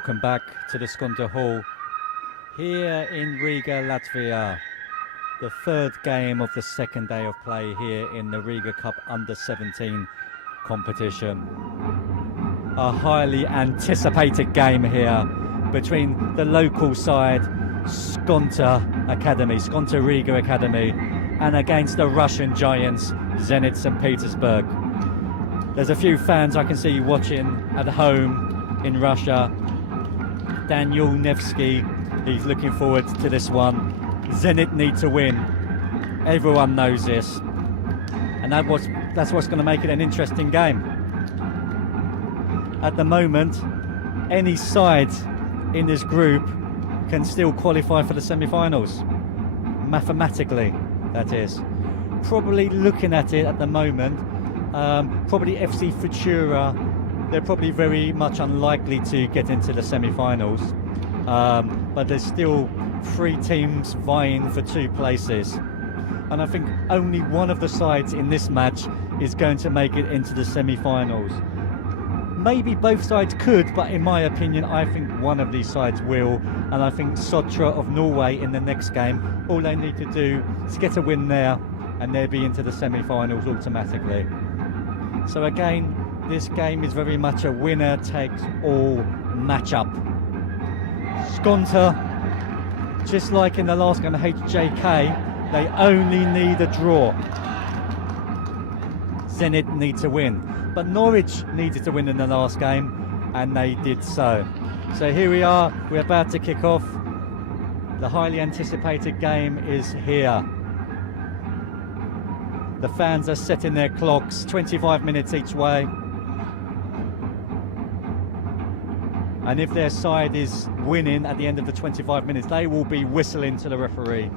Welcome back to the Skonto Hall here in Riga, Latvia. The third game of the second day of play here in the Riga Cup Under-17 competition. A highly anticipated game here between the local side Skonto Riga Academy, and against the Russian giants Zenit St. Petersburg. There's a few fans I can see watching at home in Russia. Daniel Nevsky, he's looking forward to this one. Zenit need to win. Everyone knows this. And that's what's going to make it an interesting game. At the moment, any side in this group can still qualify for the semi-finals. Mathematically, that is. Probably looking at it at the moment, probably FC Futura, they're probably very much unlikely to get into the semi-finals, but there's still 3 teams vying for 2 places, and I think only one of the sides in this match is going to make it into the semi-finals. Maybe both sides could, but in my opinion I think one of these sides will, and I think Sotra of Norway in the next game, all they need to do is get a win there and they'll be into the semi-finals automatically. So again, this game is very much a winner-takes-all matchup. Skonto, just like in the last game, HJK, they only need a draw. Zenit need to win. But Norwich needed to win in the last game, and they did so. So here we are, we're about to kick off. The highly anticipated game is here. The fans are setting their clocks, 25 minutes each way. And if their side is winning at the end of the 25 minutes, they will be whistling to the referee,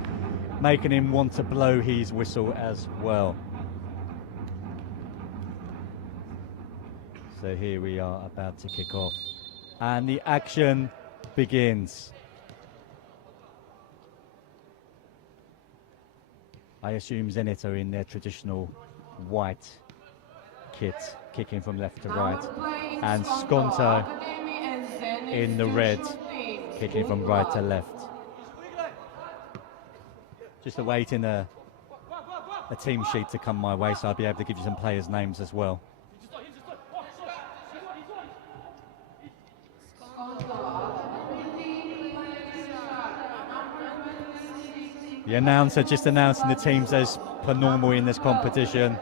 making him want to blow his whistle as well. So here we are about to kick off. And the action begins. I assume Zenit are in their traditional white kit, kicking from left to right. And Skonto in the red, kicking from right to left. Just awaiting a team sheet to come my way, so I'll be able to give you some players' names as well. The announcer just announcing the teams as per normal in this competition.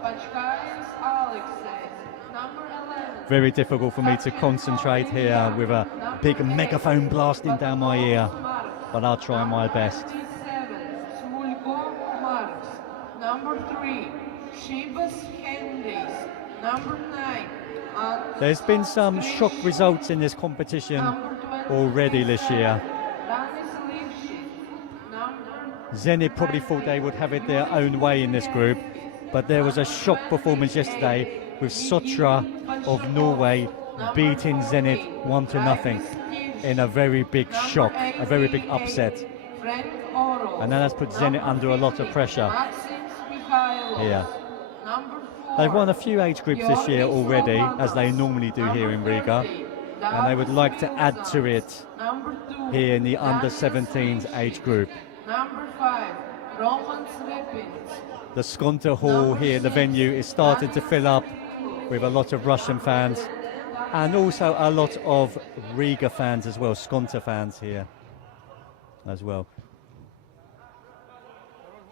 Very difficult for me to concentrate here with a big megaphone blasting down my ear, but I'll try my best. There's been some shock results in this competition already this year. Zenit probably thought they would have it their own way in this group, but there was a shock performance yesterday with Sotra of Norway beating Zenit 1-0 in a very big shock, a very big upset. And that has put Zenit under a lot of pressure here. They've won a few age groups this year already, as they normally do here in Riga, and they would like to add to it here in the under-17s age group. The Skonto Hall here, the venue, is starting to fill up with a lot of Russian fans and also a lot of Riga fans as well, Skonto fans here as well.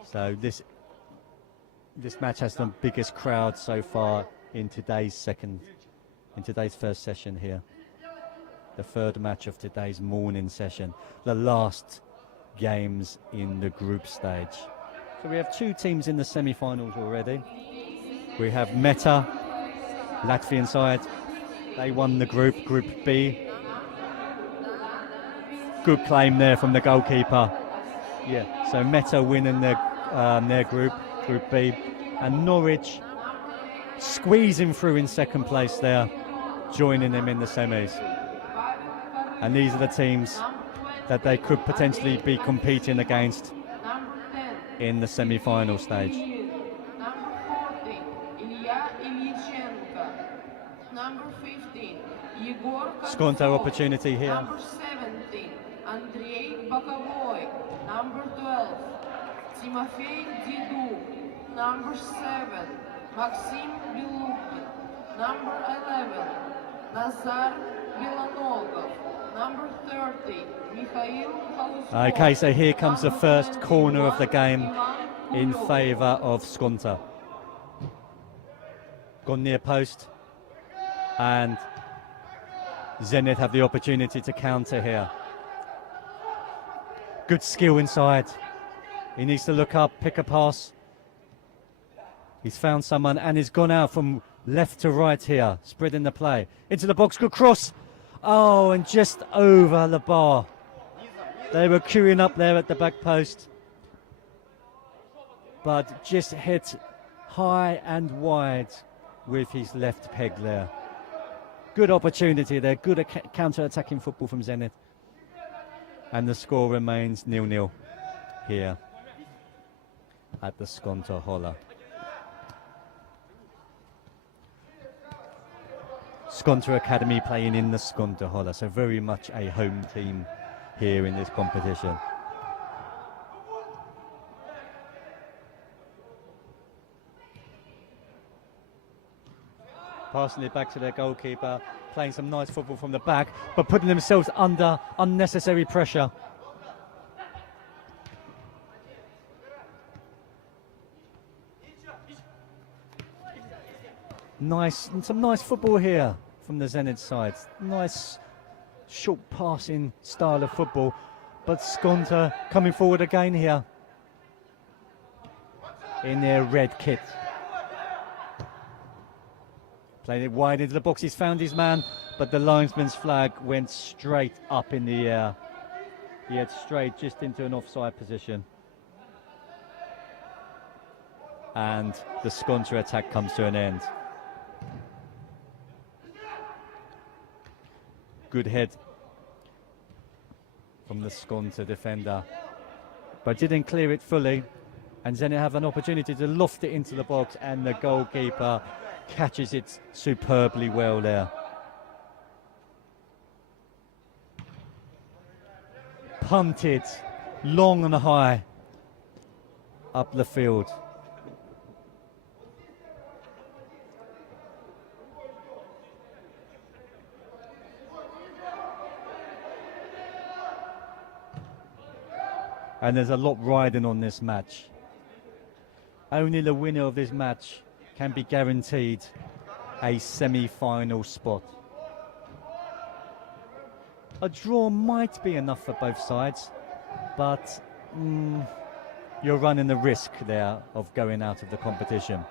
So this match has the biggest crowd so far in today's first session here. The third match of today's morning session, the last games in the group stage. So we have 2 teams in the semi-finals already. We have Meta, Latvian side. They won the Group B. Good claim there from the goalkeeper. Yeah, so Meta winning their Group B. And Norwich squeezing through in second place there, joining them in the semis. And these are the teams that they could potentially be competing against in the semi-final stage. Number 15, Skonto opportunity here. Number 17, Andrei Bokovoy. Number 12, Timofey Didu. Number 7, Maxim Belukin. Number 11, Nazar Belanogov. Number 30, Mikhail Haluzkov. Okay, so here comes the first corner of the game in favour of Skonto. Gone near post, and Zenit have the opportunity to counter here. Good skill inside. He needs to look up, pick a pass. He's found someone and he's gone out from left to right here, spreading the play. Into the box, good cross. Oh, and just over the bar. They were queuing up there at the back post, but just hit high and wide with his left peg there. Good opportunity there, good counter-attacking football from Zenit. And the score remains 0-0 here at the Skonto Holla. Skonto Academy playing in the Skonto Holla, so very much a home team here in this competition. Passing it back to their goalkeeper, playing some nice football from the back, but putting themselves under unnecessary pressure. Some nice football here from the Zenit side. Nice short passing style of football, but Skonto coming forward again here in their red kit. Playing it wide into the box, he's found his man, but the linesman's flag went straight up in the air. He had strayed just into an offside position. And the Skonto attack comes to an end. Good head from the Skonto defender, but didn't clear it fully, and Zenit have an opportunity to loft it into the box, and the goalkeeper catches it superbly well there. Punted long and high up the field. And there's a lot riding on this match. Only the winner of this match can be guaranteed a semi-final spot. A draw might be enough for both sides, but you're running the risk there of going out of the competition.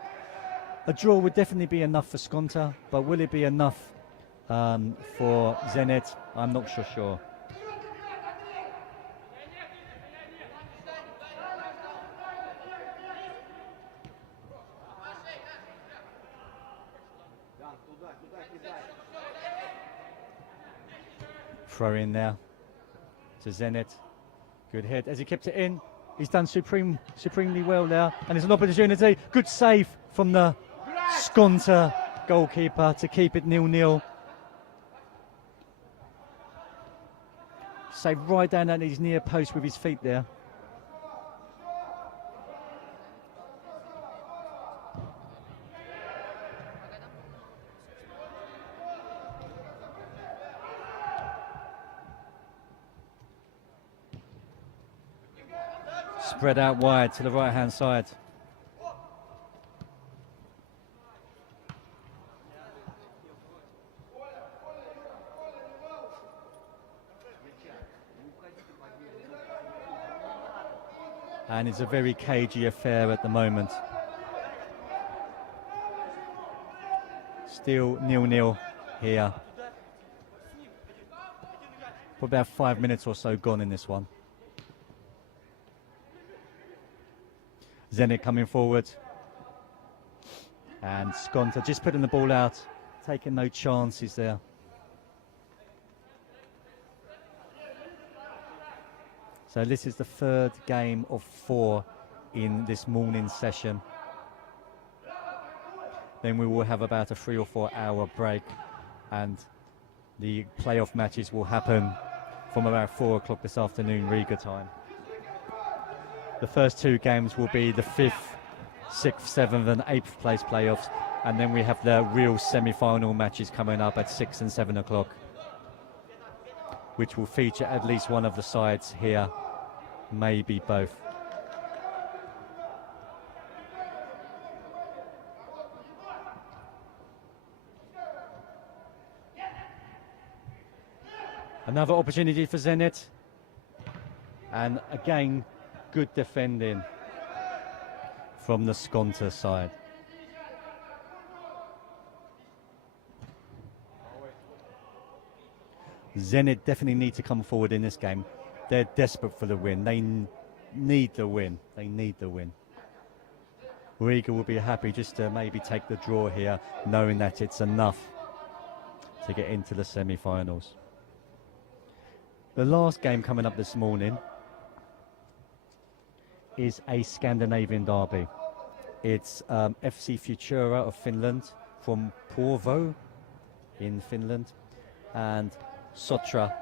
A draw would definitely be enough for Skonto, but will it be enough for Zenit? I'm not so sure. Throw in there to Zenit. Good hit as he kept it in. He's done supremely well there, and it's an opportunity. Good save from the Skonto goalkeeper to keep it 0-0. Save right down at his near post with his feet there. Spread out wide to the right-hand side. And it's a very cagey affair at the moment. Still 0-0 here. For about 5 minutes or so gone in this one. Zenit coming forward, and Skonto just putting the ball out, taking no chances there. So this is the third game of 4 in this morning session. Then we will have about a 3 or 4 hour break, and The playoff matches will happen from about 4 o'clock this afternoon, Riga time. The first 2 games will be the 5th, 6th, 7th and 8th place playoffs, and then we have the real semi-final matches coming up at 6 and 7 o'clock, which will feature at least one of the sides here, maybe both. Another opportunity for Zenit, and again good defending from the Skonto side. Zenit definitely need to come forward in this game. They're desperate for the win. They need the win. They need the win. Riga will be happy just to maybe take the draw here, knowing that it's enough to get into the semi-finals. The last game coming up this morning is a Scandinavian derby. It's FC Futura of Finland from Porvoo in Finland, and Sotra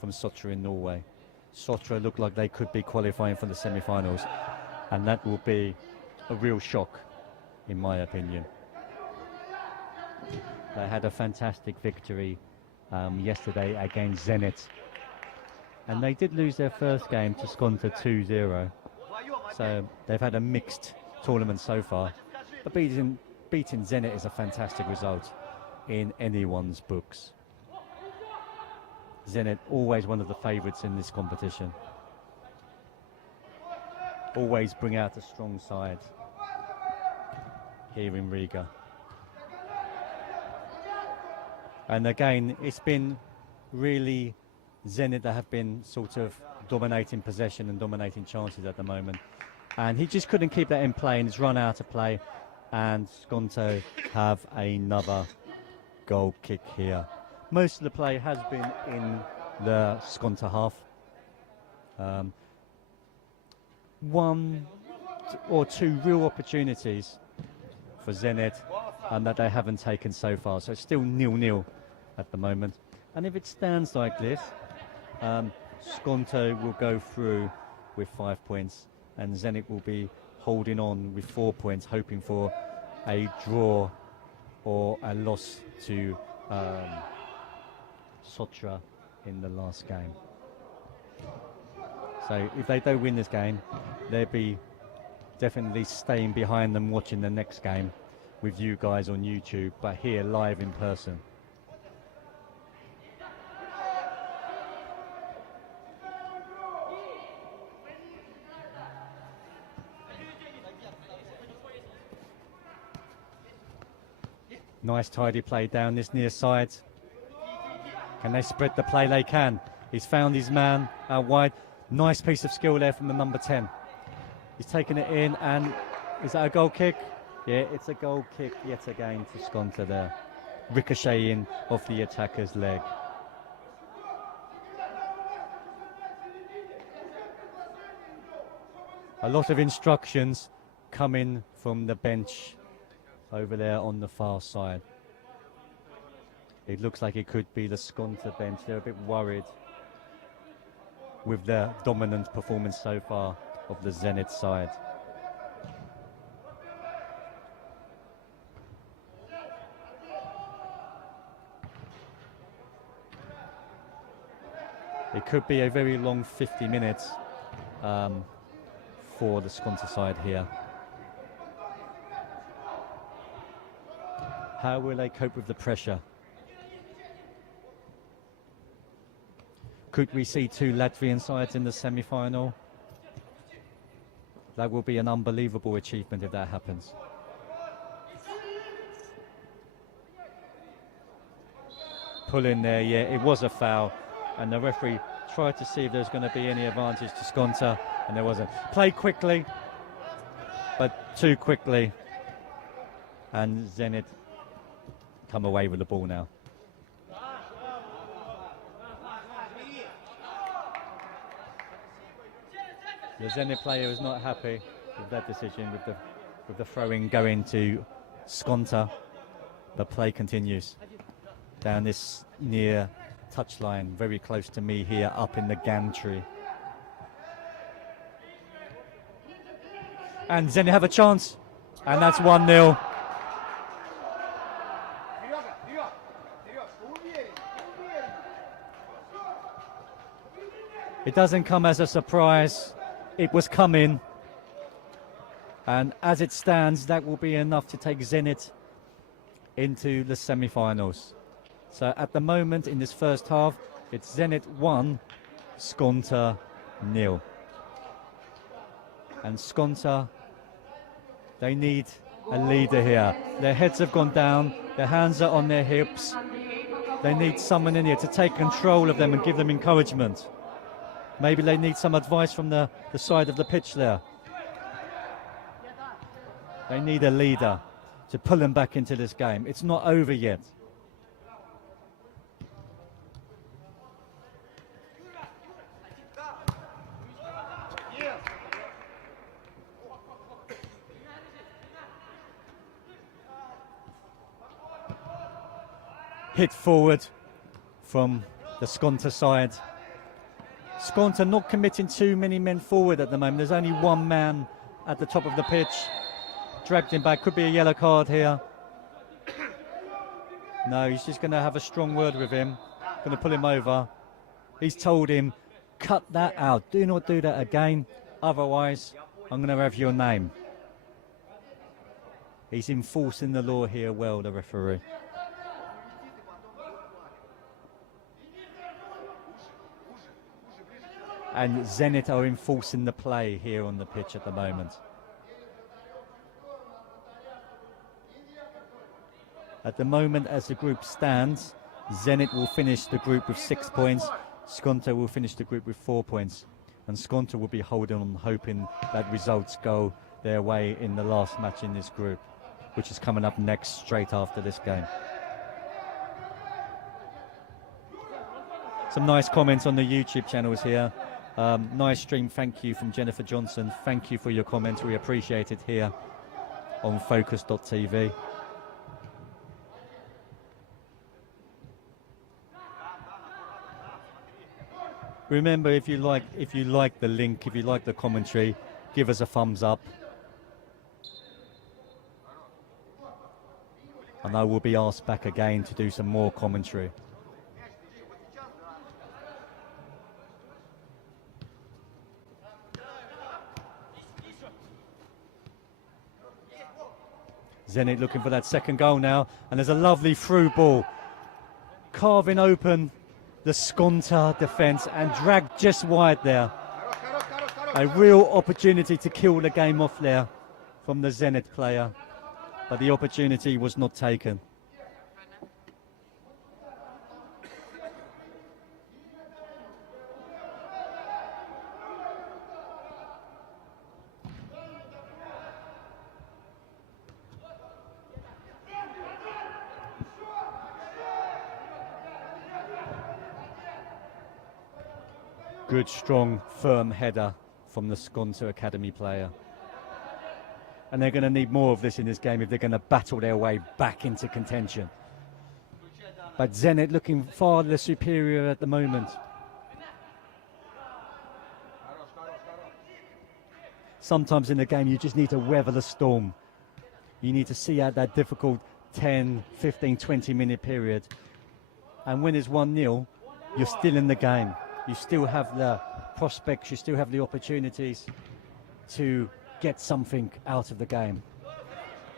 from Sotra in Norway. Sotra look like they could be qualifying for the semi-finals, and that will be a real shock, in my opinion. They had a fantastic victory yesterday against Zenit, and they did lose their first game to Skonto 2-0. So they've had a mixed tournament so far, but beating Zenit is a fantastic result in anyone's books. Zenit always one of the favourites in this competition. Always bring out a strong side here in Riga. And again, it's been really Zenit that have been sort of dominating possession and dominating chances at the moment. And he just couldn't keep that in play, and it's run out of play. And Skonto have another goal kick here. Most of the play has been in the Skonto half. 1 or 2 real opportunities for Zenit, and that they haven't taken so far. So it's still 0-0 at the moment. And if it stands like this, Skonto will go through with 5 points, and Zenit will be holding on with 4 points, hoping for a draw or a loss to Sotra in the last game. So if they don't win this game, they'll be definitely staying behind them watching the next game with you guys on YouTube, but here live in person. Nice tidy play down this near side. Can they spread the play? They can. He's found his man out wide. Nice piece of skill there from the number 10. He's taken it in, and is that a goal kick? Yeah, it's a goal kick yet again to Skonto there. Ricocheting off the attacker's leg. A lot of instructions coming from the bench over there on the far side. It looks like it could be the Skonto bench. They're a bit worried with their dominant performance so far of the Zenit side. It could be a very long 50 minutes for the Skonto side here. How will they cope with the pressure? Could we see 2 Latvian sides in the semi-final? That will be an unbelievable achievement if that happens. Pull in there, yeah, it was a foul, and the referee tried to see if there's going to be any advantage to Skonto, and there wasn't. Played quickly, but too quickly, and Zenit come away with the ball now. The Zenit player is not happy with that decision, with the throw-in going to Skonto. The play continues. down this near touchline, very close to me here up in the gantry. And Zenit have a chance, and that's 1-0. It doesn't come as a surprise. It was coming. And as it stands, that will be enough to take Zenit into the semi-finals. So at the moment in this first half, it's Zenit 1, Skonto 0. And Skonto, they need a leader here. Their heads have gone down, their hands are on their hips. They need someone in here to take control of them and give them encouragement. Maybe they need some advice from the side of the pitch there. They need a leader to pull them back into this game. It's not over yet. Hit forward from the Skonto side. Skonto not committing too many men forward at the moment. There's only one man at the top of the pitch. Dragged him back. Could be a yellow card here. No, he's just going to have a strong word with him. Going to pull him over. He's told him, cut that out. Do not do that again. Otherwise, I'm going to have your name. He's enforcing the law here well, the referee. And Zenit are enforcing the play here on the pitch at the moment. At the moment, as the group stands, Zenit will finish the group with 6 points. Skonto will finish the group with 4 points. And Skonto will be holding on, hoping that results go their way in the last match in this group, which is coming up next, straight after this game. Some nice comments on the YouTube channels here. Nice stream, thank you from Jennifer Johnson. Thank you for your comments, we appreciate it here on Focus.tv. Remember, if you like the link, if you like the commentary, give us a thumbs up. And I will be asked back again to do some more commentary. Zenit looking for that second goal now, and there's a lovely through ball, carving open the Skonto defence and dragged just wide there. A real opportunity to kill the game off there from the Zenit player, but the opportunity was not taken. Good, strong, firm header from the Skonto Academy player. And they're going to need more of this in this game if they're going to battle their way back into contention. But Zenit looking far the superior at the moment. Sometimes in the game you just need to weather the storm. You need to see out that difficult 10, 15, 20 minute period. And when it's 1-0, you're still in the game. You still have the prospects, you still have the opportunities to get something out of the game.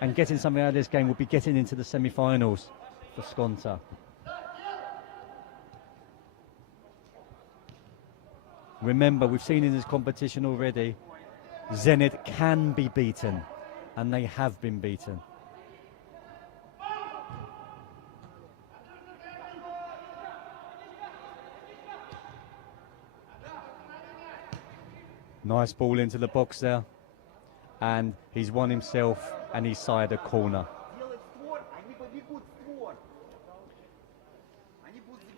And getting something out of this game will be getting into the semi-finals for Skonto. Remember, we've seen in this competition already, Zenit can be beaten, and they have been beaten. Nice ball into the box there, and he's won himself and his side a corner.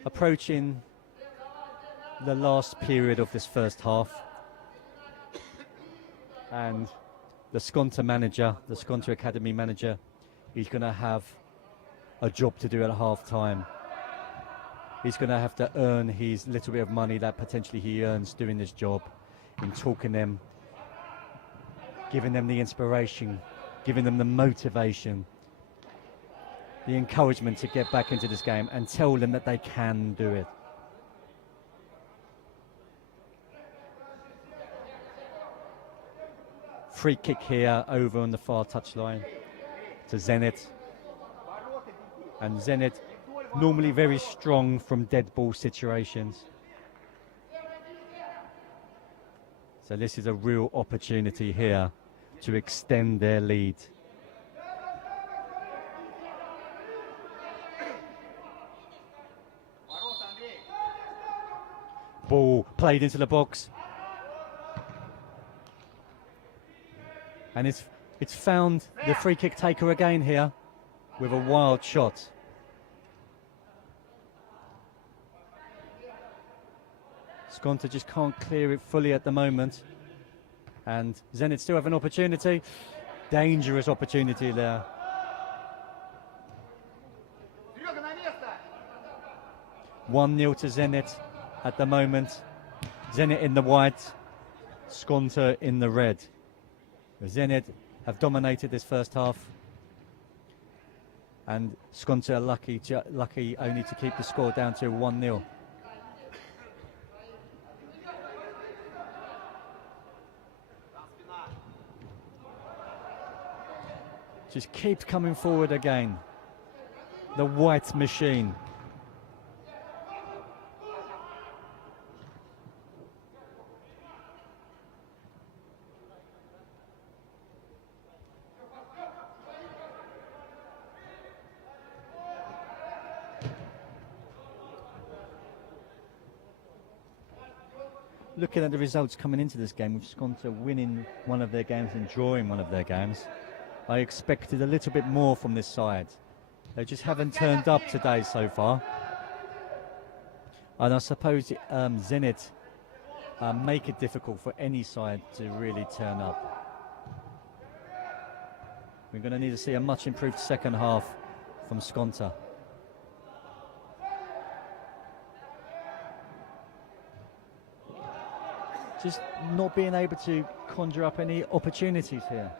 Approaching the last period of this first half, and the Skonto manager, the Skonto Academy manager, he's going to have a job to do at half time. he's going to have to earn his little bit of money that potentially he earns doing this job, in talking them, giving them the inspiration, giving them the motivation, the encouragement to get back into this game and tell them that they can do it. Free kick here over on the far touchline to Zenit. And Zenit normally very strong from dead ball situations. So this is a real opportunity here to extend their lead. Ball played into the box. And it's found the free kick taker again here with a wild shot. Skonto just can't clear it fully at the moment. And Zenit still have an opportunity. Dangerous opportunity there. One 0 to Zenit at the moment. Zenit in the white, Skonto in the red. Zenit have dominated this first half, and Skonto are lucky only to keep the score down to 1-0. Just keeps coming forward again. The white machine. Looking at the results coming into this game, with Skonto winning one of their games and drawing one of their games, I expected a little bit more from this side. They just haven't turned up today so far. And I suppose Zenit make it difficult for any side to really turn up. We're going to need to see a much improved second half from Skonto. Just not being able to conjure up any opportunities here.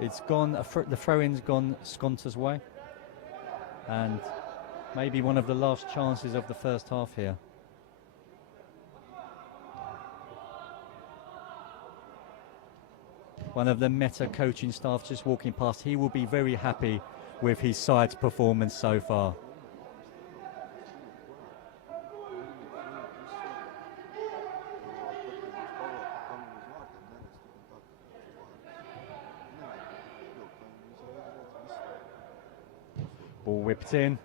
It's gone, the throw-in's gone Skonto's way, and maybe one of the last chances of the first half here. One of the Meta coaching staff just walking past. He will be very happy with his side's performance so far. Ball whipped in.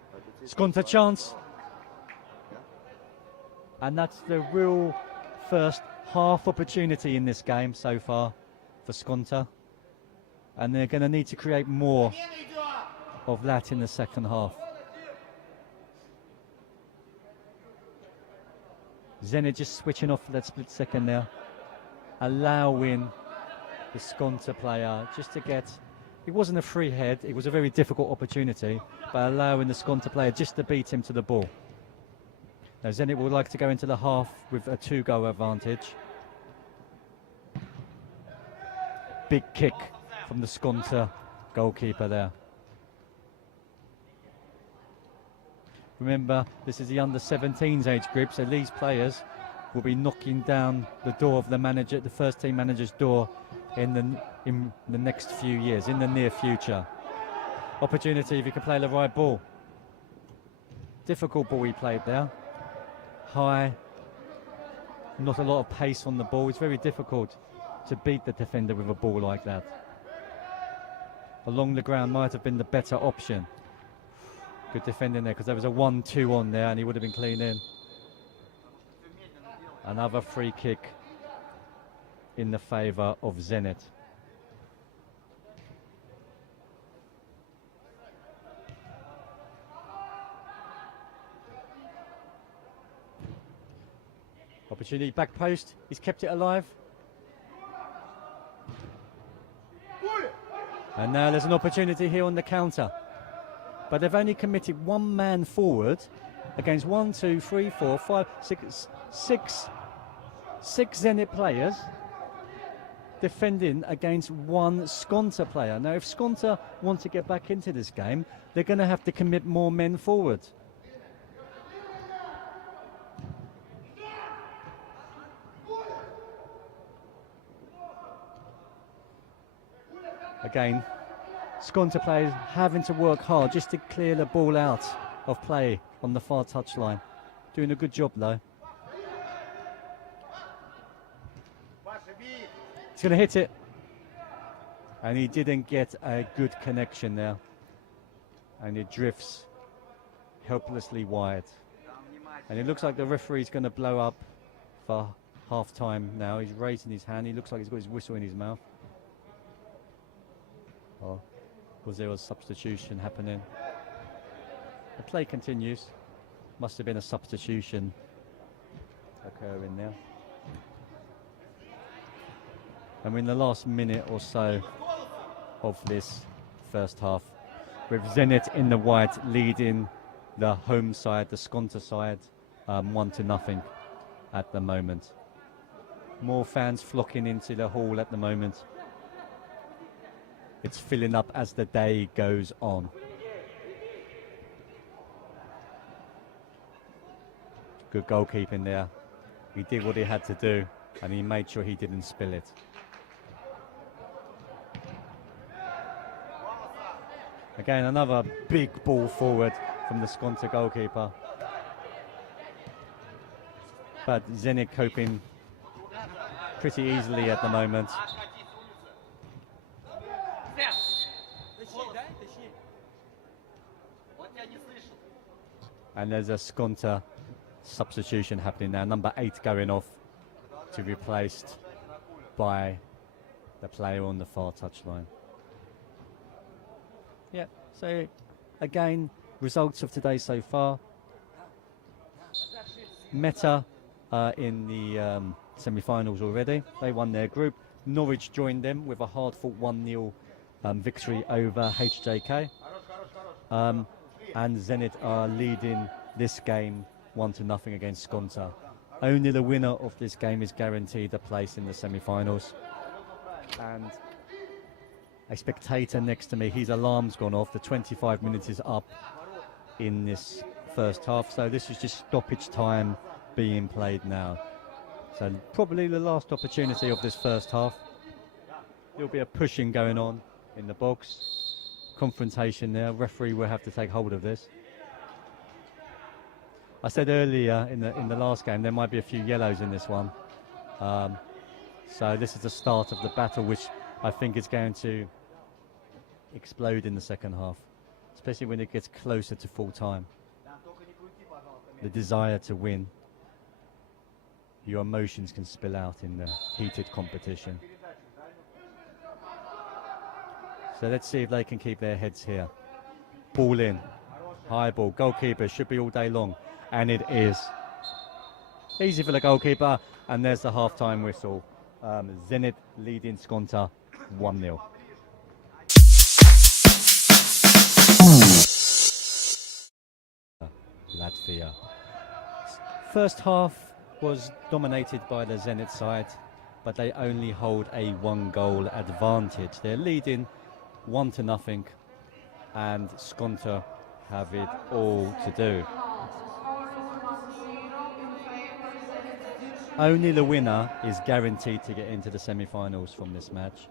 Skonto chance. And that's the real first half opportunity in this game so far for Skonto. And they're going to need to create more of that in the second half. Zenit just switching off for that split second there, allowing the Skonto player just to get, it wasn't a free head, it was a very difficult opportunity, but allowing the Skonto player just to beat him to the ball. Now Zenit would like to go into the half with a 2-goal advantage. Big kick from the Skonto goalkeeper there. Remember, this is the under-17s age group, so these players will be knocking down the door of the manager, the first team manager's door in the next few years, in the near future. Opportunity if you can play the right ball. Difficult ball he played there. High, not a lot of pace on the ball. It's very difficult to beat the defender with a ball like that. Along the ground might have been the better option. Good defending there, because there was a 1-2 on there and he would have been clean in. Another free kick in the favour of Zenit. Opportunity, back post, he's kept it alive. And now there's an opportunity here on the counter. But they've only committed one man forward against 1, 2, 3, 4, 5, 6 Zenit players defending against one Skonto player. Now, if Skonto want to get back into this game, they're going to have to commit more men forward. Again, Skonto players having to work hard just to clear the ball out of play on the far touchline. Doing a good job though. He's going to hit it. And he didn't get a good connection there. And it drifts helplessly wide. And it looks like the referee's going to blow up for half time now. He's raising his hand. He looks like he's got his whistle in his mouth. Oh, was there a substitution happening? The play continues. Must have been a substitution occurring there. And we're in the last minute or so of this first half, with Zenit in the white leading the home side, the Skonto side, 1-0 at the moment. More fans flocking into the hall at the moment. It's filling up as the day goes on. Good goalkeeping there. He did what he had to do, and he made sure he didn't spill it. Again, another big ball forward from the Skonto goalkeeper. But Zenit coping pretty easily at the moment. And there's a Skonto substitution happening now. Number 8 going off to be replaced by the player on the far touchline. Yeah, so again, results of today so far. Meta in the semi-finals already. They won their group. Norwich joined them with a hard-fought 1-0 victory over HJK. And Zenit are leading this game 1-0 against Skonto. Only the winner of this game is guaranteed a place in the semi-finals. And a spectator next to me, his alarm's gone off. The 25 minutes is up in this first half. So this is just stoppage time being played now. So probably the last opportunity of this first half. There'll be a pushing going on in the box. Confrontation there. Referee will have to take hold of this. I said earlier in the last game there might be a few yellows in this one. So this is the start of the battle, which I think is going to explode in the second half, especially when it gets closer to full time. The desire to win. Your emotions can spill out in the heated competition. So let's see if they can keep their heads here. Ball in. High ball. Goalkeeper should be all day long. And it is. Easy for the goalkeeper. And there's the half-time whistle. Zenit leading Skonto 1-0. Latvia. First half was dominated by the Zenit side, but they only hold a 1-goal advantage. They're leading 1-0, and Skonto have it all to do. Only the winner is guaranteed to get into the semi-finals from this match.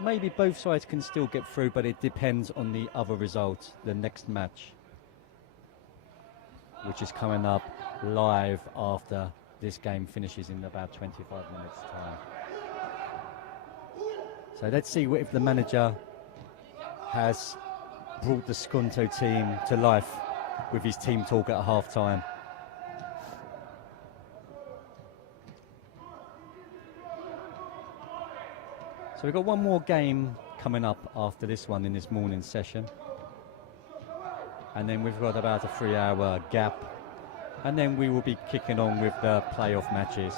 Maybe both sides can still get through, but it depends on the other result, the next match, which is coming up live after this game finishes in about 25 minutes time. So let's see if the manager has brought the Skonto team to life with his team talk at half time. So we've got one more game coming up after this one in this morning session. And then we've got about a 3-hour gap. And then we will be kicking on with the playoff matches.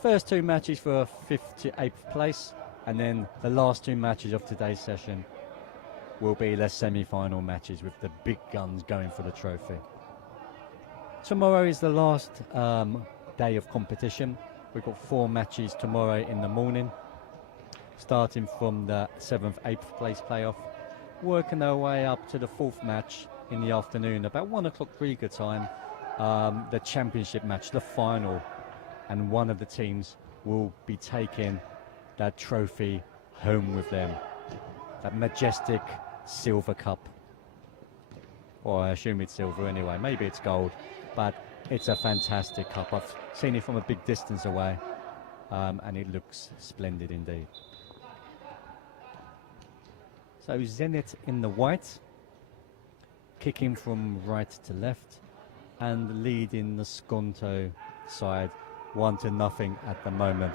First 2 matches for 5th to 8th place. And then the last two matches of today's session will be the semi-final matches with the big guns going for the trophy. Tomorrow is the last day of competition. We've got 4 matches tomorrow in the morning, starting from the 7th, 8th place playoff, working our way up to the 4th match in the afternoon, about 1 o'clock Riga time, the championship match, the final, and one of the teams will be taking that trophy home with them, that majestic silver cup. Or I assume it's silver anyway, maybe it's gold, but it's a fantastic cup. I've seen it from a big distance away, and it looks splendid indeed. So Zenit in the white, kicking from right to left, and leading the Skonto side 1-0 at the moment.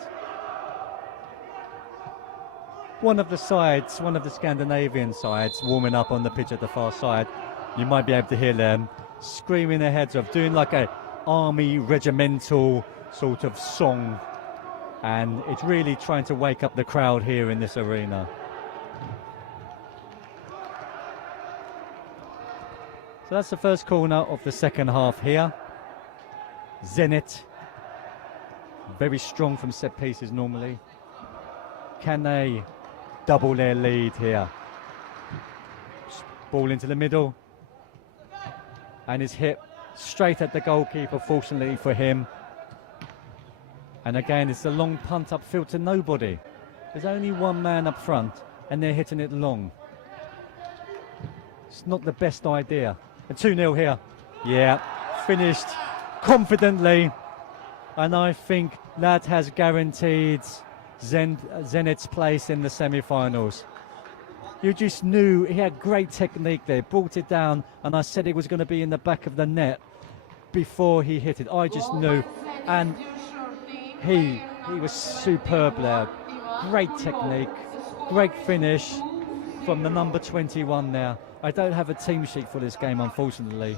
One of the sides, one of the Scandinavian sides, warming up on the pitch at the far side. You might be able to hear them screaming their heads off, doing like a army regimental sort of song, and it's really trying to wake up the crowd here in this arena. So that's the first corner of the second half here. Zenit, very strong from set pieces normally. Can they double their lead here? Ball into the middle, and it's hit straight at the goalkeeper, fortunately for him. And again, it's a long punt upfield to nobody. There's only one man up front, and they're hitting it long. It's not the best idea. And 2-0 here. Yeah, finished confidently. And I think that has guaranteed Zenit's place in the semi-finals. You just knew he had great technique there, brought it down, and I said it was going to be in the back of the net before he hit it. I just knew, and he was superb there. Great technique, great finish from the number 21 there. I don't have a team sheet for this game, unfortunately.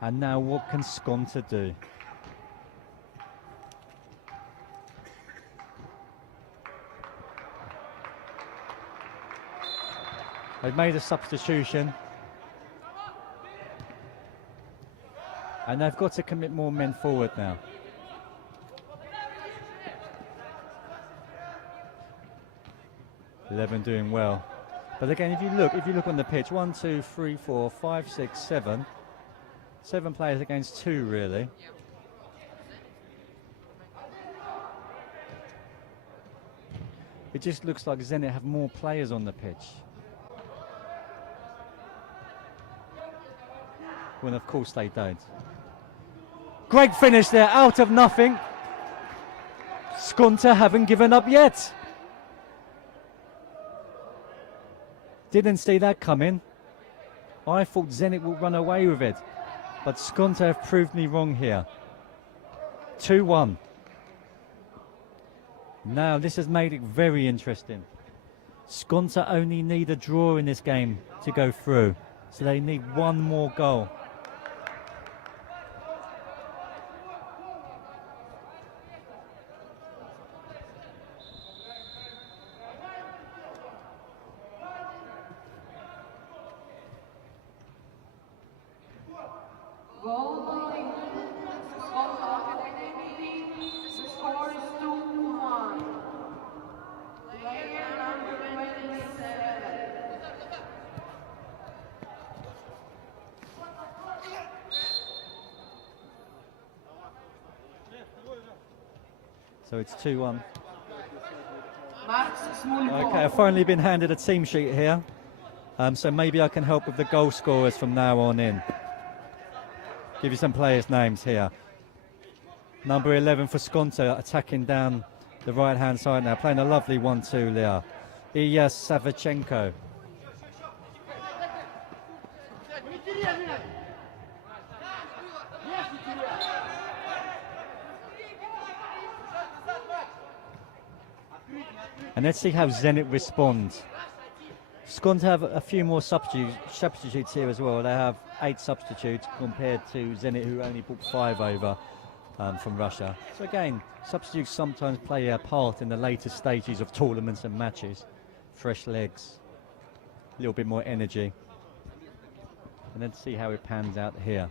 And now what can Skonto do? They've made a substitution. And they've got to commit more men forward now. Eleven doing well. But again, if you look on the pitch, 1, 2, 3, 4, 5, 6, 7. 7 players against 2, really. It just looks like Zenit have more players on the pitch. When of course they don't. Great finish there, out of nothing. Skonto haven't given up yet. Didn't see that coming. I thought Zenit would run away with it, but Skonto have proved me wrong here. 2-1. Now this has made it very interesting. Skonto only need a draw in this game to go through, so they need one more goal. So it's 2-1. Okay, I've finally been handed a team sheet here. So maybe I can help with the goal scorers from now on in. Give you some players' names here. Number 11 for Skonto, attacking down the right-hand side now, playing a lovely 1-2 there. Iya Savchenko. And let's see how Zenit responds. Skonto have a few more substitutes here as well. They have 8 substitutes compared to Zenit, who only brought 5 over. from Russia. So again, substitutes sometimes play a part in the later stages of tournaments and matches. Fresh legs, a little bit more energy. And then see how it pans out here.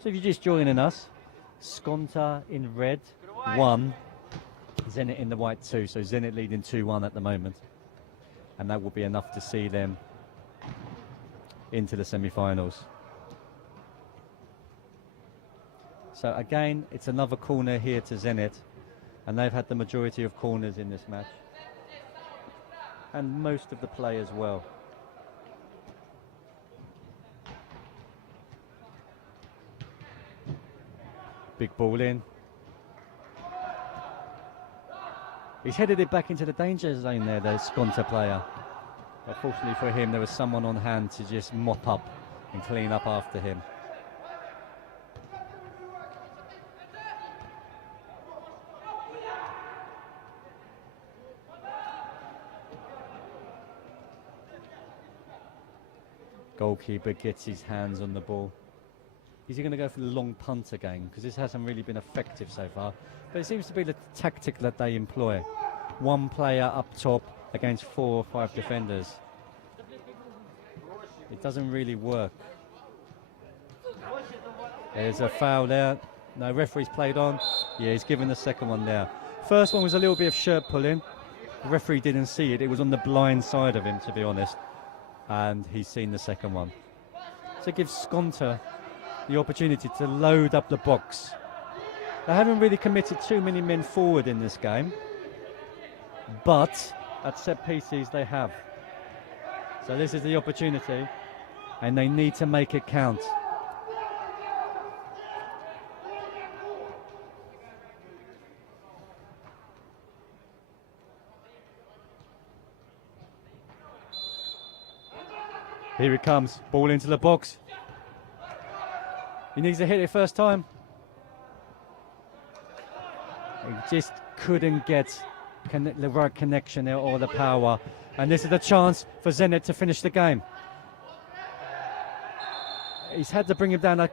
So if you're just joining us, Skonto in red, 1. Zenit in the white 2. So Zenit leading 2-1 at the moment. And that will be enough to see them into the semi-finals. So again, it's another corner here to Zenit, and they've had the majority of corners in this match, and most of the play as well. Big ball in. He's headed it back into the danger zone there, the Skonto player. But fortunately for him, there was someone on hand to just mop up and clean up after him. Goalkeeper gets his hands on the ball. Is he going to go for the long punt again? Because this hasn't really been effective so far. But it seems to be the tactic that they employ. One player up top against 4 or 5 defenders. It doesn't really work. There's a foul there. No, referee's played on. Yeah, he's given the second one there. First one was a little bit of shirt pulling. The referee didn't see it. It was on the blind side of him, to be honest. And he's seen the second one. So it gives Skonto the opportunity to load up the box. They haven't really committed too many men forward in this game, but at set pieces they have. So this is the opportunity, and they need to make it count. Here it comes, ball into the box. He needs to hit it first time. He just couldn't get the right connection there or the power. And this is the chance for Zenit to finish the game. He's had to bring him down.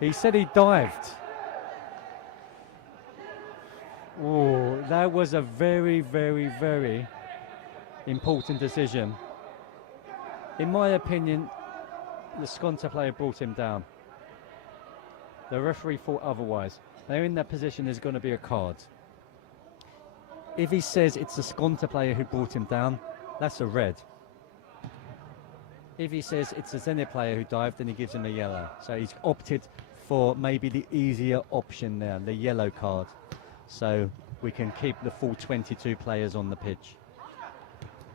He said he dived. Oh, that was a very, very, very important decision. In my opinion, the Skonto player brought him down. The referee thought otherwise. Now in that position there's going to be a card. If he says it's the Skonto player who brought him down, that's a red. If he says it's the Zenit player who dived, then he gives him a yellow. So he's opted for maybe the easier option there, the yellow card. So we can keep the full 22 players on the pitch.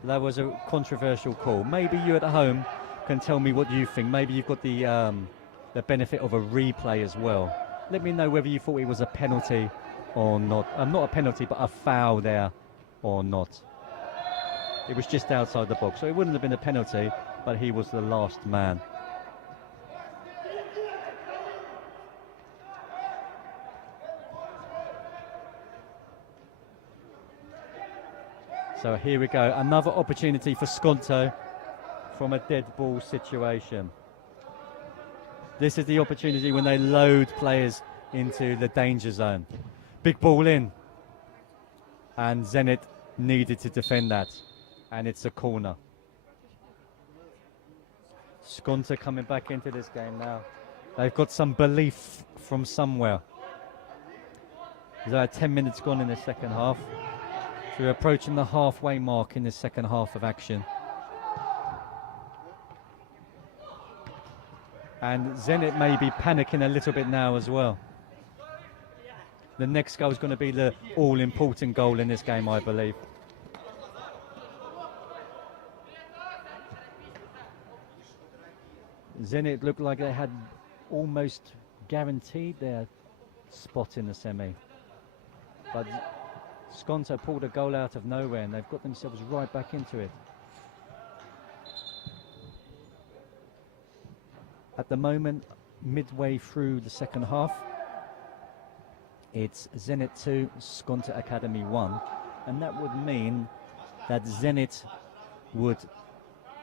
That was a controversial call. Maybe you at home can tell me what you think. Maybe you've got the benefit of a replay as well. Let me know whether you thought it was a penalty or not. Not a penalty, but a foul there or not. It was just outside the box, so it wouldn't have been a penalty, but he was the last man. So here we go, another opportunity for Skonto from a dead ball situation. This is the opportunity when they load players into the danger zone. Big ball in, and Zenit needed to defend that, and it's a corner. Skonto coming back into this game now. They've got some belief from somewhere. There's about 10 minutes gone in the second half. So we're approaching the halfway mark in the second half of action. And Zenit may be panicking a little bit now as well. The next goal is going to be the all-important goal in this game, I believe. Zenit looked like they had almost guaranteed their spot in the semi. But Skonto pulled a goal out of nowhere and they've got themselves right back into it. At the moment, midway through the second half, it's Zenit 2, Skonto Academy 1, and that would mean that Zenit would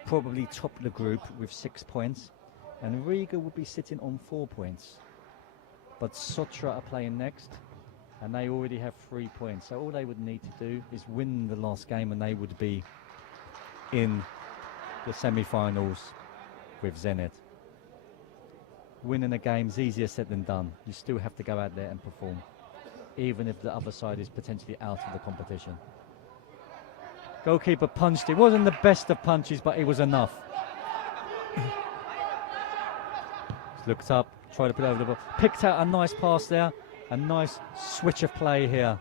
probably top the group with 6 points, and Riga would be sitting on 4 points. but Sotra are playing next, and they already have 3 points. So all they would need to do is win the last game, and they would be in the semi-finals with Zenit. Winning a game is easier said than done. You still have to go out there and perform, even if the other side is potentially out of the competition. Goalkeeper punched. It wasn't the best of punches, but it was enough. Looked up, tried to put it over the ball. Picked out a nice pass there. A nice switch of play here.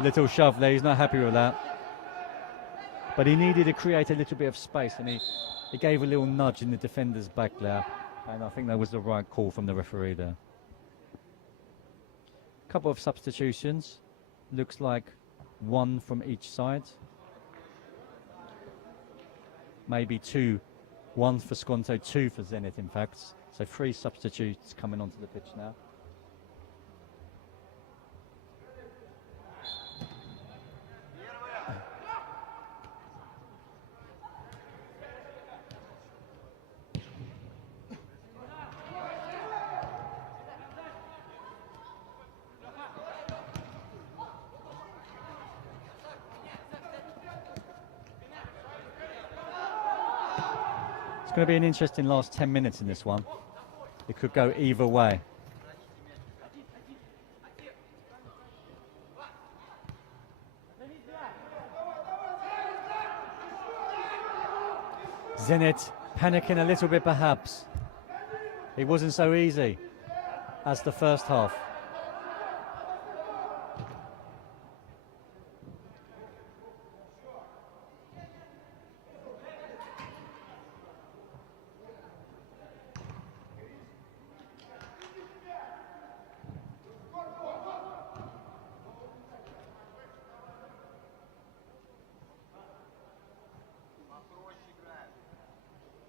Little shove there. He's not happy with that. But he needed to create a little bit of space, and he gave a little nudge in the defender's back there. And I think that was the right call from the referee there. Couple of substitutions. Looks like one from each side. Maybe two. One for Skonto, two for Zenit, in fact. So 3 substitutes coming onto the pitch now. It's going to be an interesting last 10 minutes in this one. It could go either way. Zenit panicking a little bit perhaps. It wasn't so easy as the first half.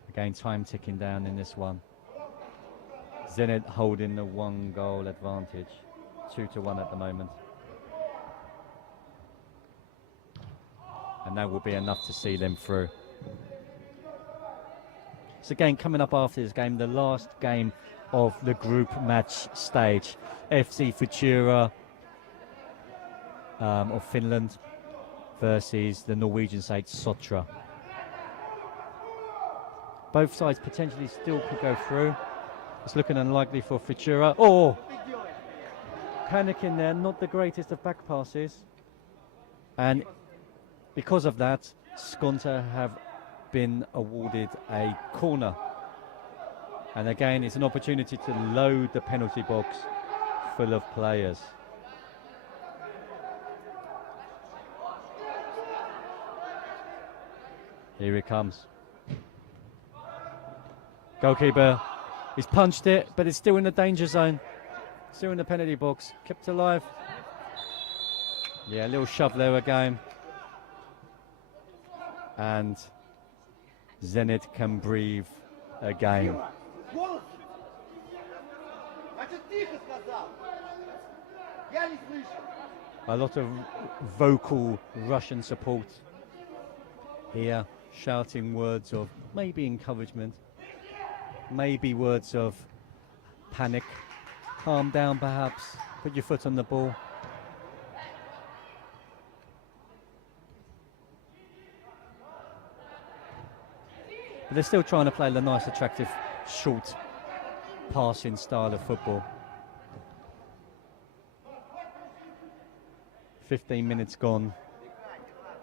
Again, time ticking down in this one. Zenit holding the 1-goal advantage, 2-1 at the moment. And that will be enough to see them through. So again, coming up after this game, the last game of the group match stage. FC Futura of Finland versus the Norwegian side Sotra. Both sides potentially still could go through. It's looking unlikely for Futura. Oh! Panicking there, not the greatest of back passes. And because of that, Skonto have been awarded a corner. And again, it's an opportunity to load the penalty box full of players. Here it comes. Goalkeeper, he's punched it, but it's still in the danger zone. Still in the penalty box, kept alive. Yeah, a little shove there again. And Zenit can breathe again. A lot of vocal Russian support here, shouting words of maybe encouragement, maybe words of panic. Calm down perhaps, put your foot on the ball. But they're still trying to play the nice, attractive, short passing style of football. 15 minutes gone,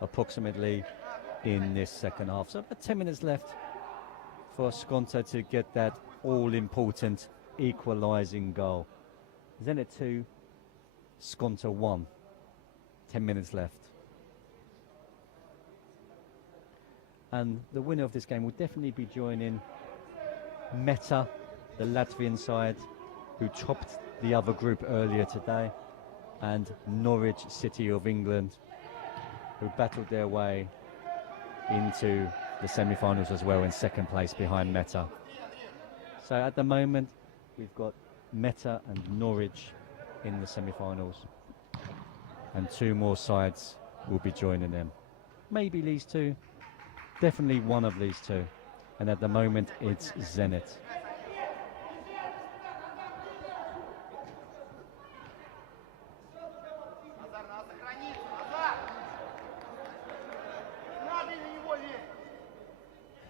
approximately, in this second half. So about 10 minutes left for Skonto to get that all-important equalising goal. Zenit 2, Skonto 1. 10 minutes left. And the winner of this game will definitely be joining Meta, the Latvian side, who topped the other group earlier today, and Norwich City of England, who battled their way into the semi-finals as well in second place behind Meta. So at the moment, we've got Meta and Norwich in the semi-finals, and 2 more sides will be joining them. Maybe these 2, definitely one of these 2, and at the moment it's Zenit.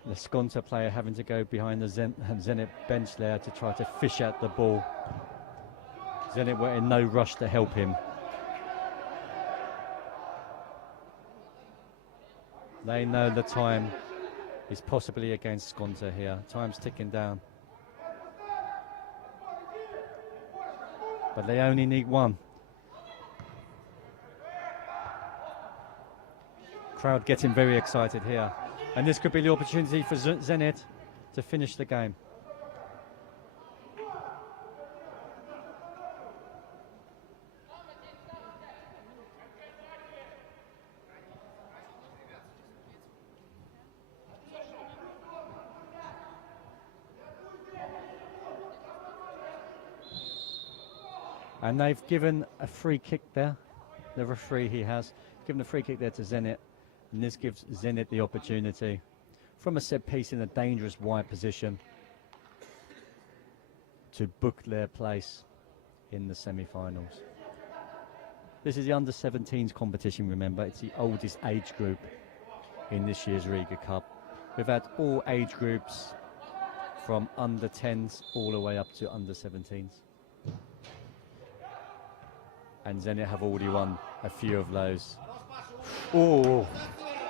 The Skonto player having to go behind the Zenit bench there to try to fish out the ball. Zenit were in no rush to help him. They know the time is possibly against Skonto here. Time's ticking down. But they only need one. Crowd getting very excited here. And this could be the opportunity for Zenit to finish the game. And they've given a free kick there. The referee he has given a free kick there to Zenit. And this gives Zenit the opportunity from a set piece in a dangerous wide position to book their place in the semi-finals. This is the under-17s competition, remember. It's the oldest age group in this year's Riga Cup. We've had all age groups from under-10s all the way up to under-17s. And Zenit have already won a few of those. Oh,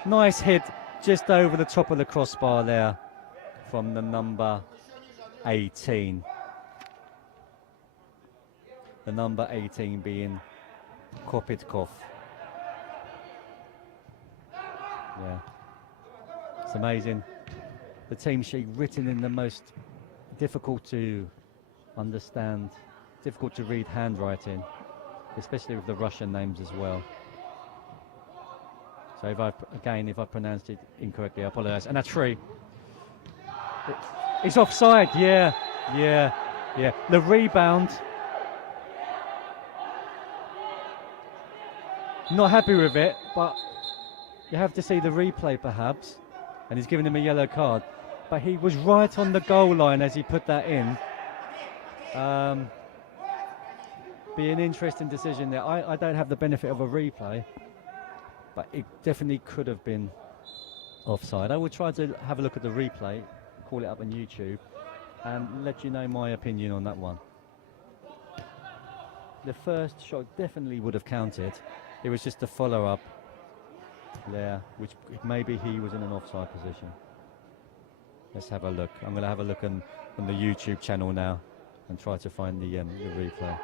nice hit just over the top of the crossbar there from the number 18. The number 18 being Kopitkov. Yeah, it's amazing. The team sheet written in the most difficult to understand, difficult to read handwriting, especially with the Russian names as well. So if I pronounced it incorrectly, I apologise. And that's free. It's offside. Yeah. The rebound. Not happy with it, but you have to see the replay perhaps. And he's giving him a yellow card. But he was right on the goal line as he put that in. Be an interesting decision there. I don't have the benefit of a replay, but it definitely could have been offside. I will try to have a look at the replay, call it up on YouTube, and let you know my opinion on that one. The first shot definitely would have counted. It was just a follow-up there, which maybe he was in an offside position. Let's have a look. I'm going to have a look on the YouTube channel now and try to find the replay.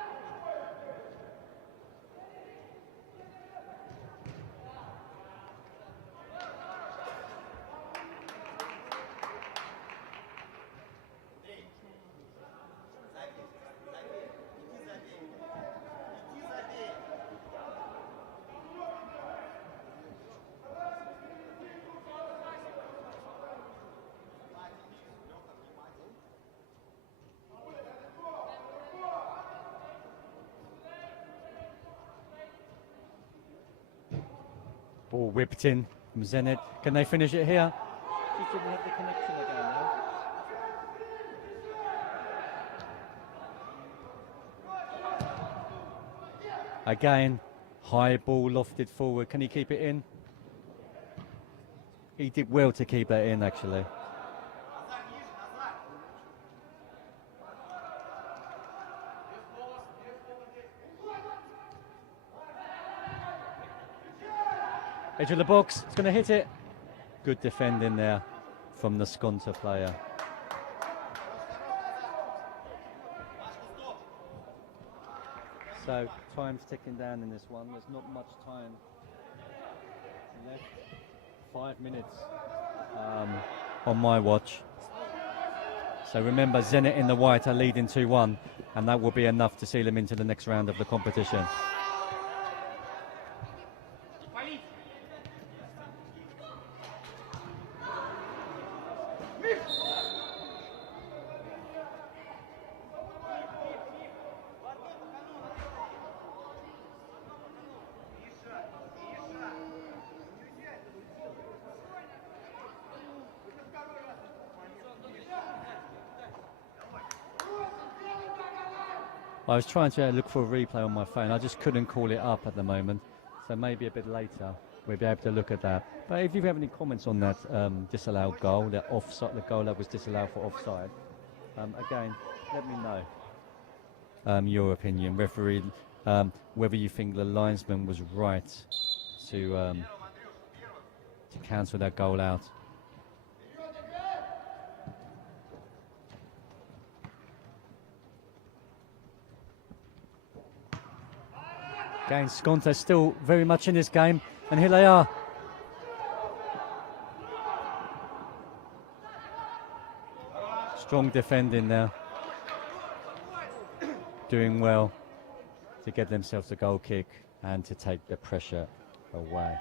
Ball whipped in from Zenit. Can they finish it here? Just didn't have the connection again now. Again, high ball lofted forward. Can he keep it in? He did well to keep that in, actually. Edge of the box, it's going to hit it. Good defending there from the Skonto player. So time's ticking down in this one. There's not much time left. 5 minutes on my watch. So remember, Zenit in the white are leading 2-1, and that will be enough to seal them into the next round of the competition. I was trying to look for a replay on my phone. I just couldn't call it up at the moment, so maybe a bit later we'll be able to look at that. But if you have any comments on that disallowed goal, that offside, the goal that was disallowed for offside, again, let me know your opinion, referee, whether you think the linesman was right to cancel that goal out. Again, Skonto still very much in this game, and here they are. Strong defending now. Doing well to get themselves a goal kick and to take the pressure away.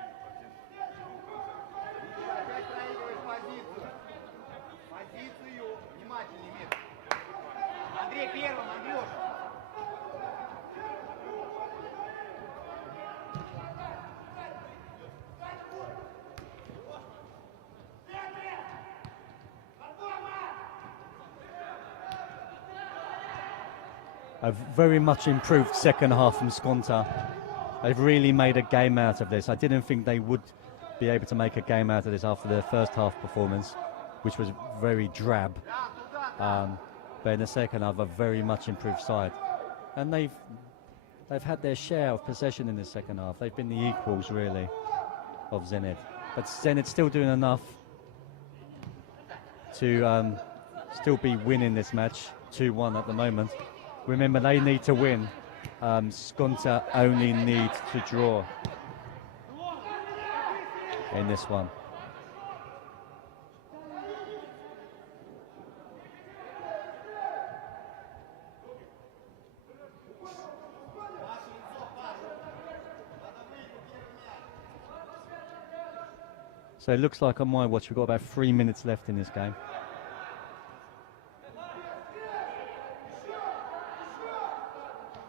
A very much improved second half from Skonto. They've really made a game out of this. I didn't think they would be able to make a game out of this after their first half performance, which was very drab. But in the second half, a very much improved side. And they've had their share of possession in the second half. They've been the equals, really, of Zenit. But Zenit's still doing enough to still be winning this match, 2-1 at the moment. Remember, they need to win. Skonto only needs to draw in this one. So it looks like on my watch we've got about 3 minutes left in this game.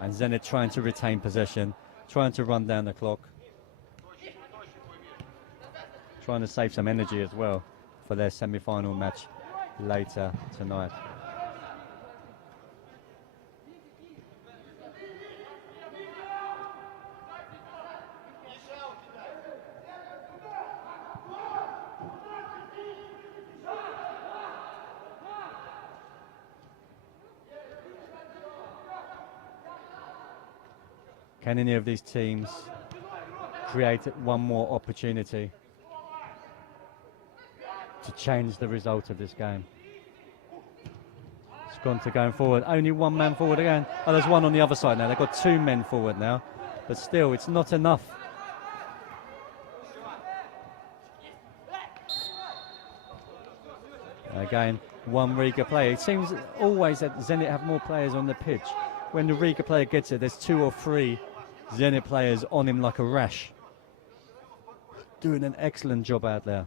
And Zenit trying to retain possession, trying to run down the clock, trying to save some energy as well for their semi-final match later tonight. Can any of these teams create one more opportunity to change the result of this game? Skonto going forward, only one man forward again. Oh, there's one on the other side now. They've got 2 men forward now, but still, it's not enough. Again, one Riga player. It seems always that Zenit have more players on the pitch. When the Riga player gets it, there's 2 or 3 Zenit players on him like a rash. Doing an excellent job out there.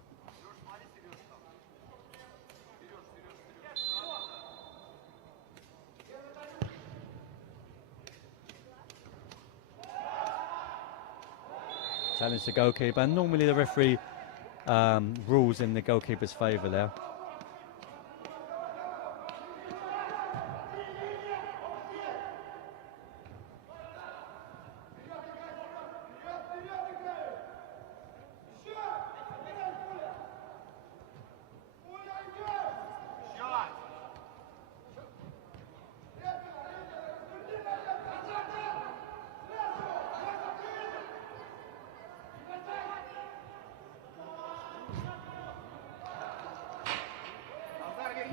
Challenge the goalkeeper. And normally the referee rules in the goalkeeper's favour there.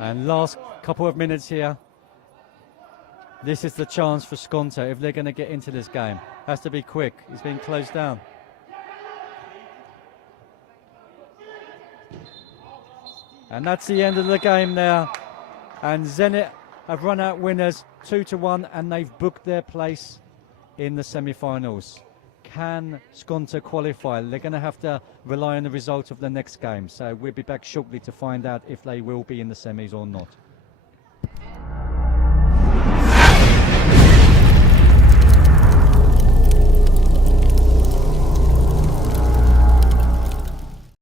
And last couple of minutes here. This is the chance for Skonto if they're going to get into this game. Has to be quick. He's being closed down. And that's the end of the game now. And Zenit have run out winners 2-1, and they've booked their place in the semi-finals. Can Skonto qualify? They're going to have to rely on the result of the next game. So we'll be back shortly to find out if they will be in the semis or not.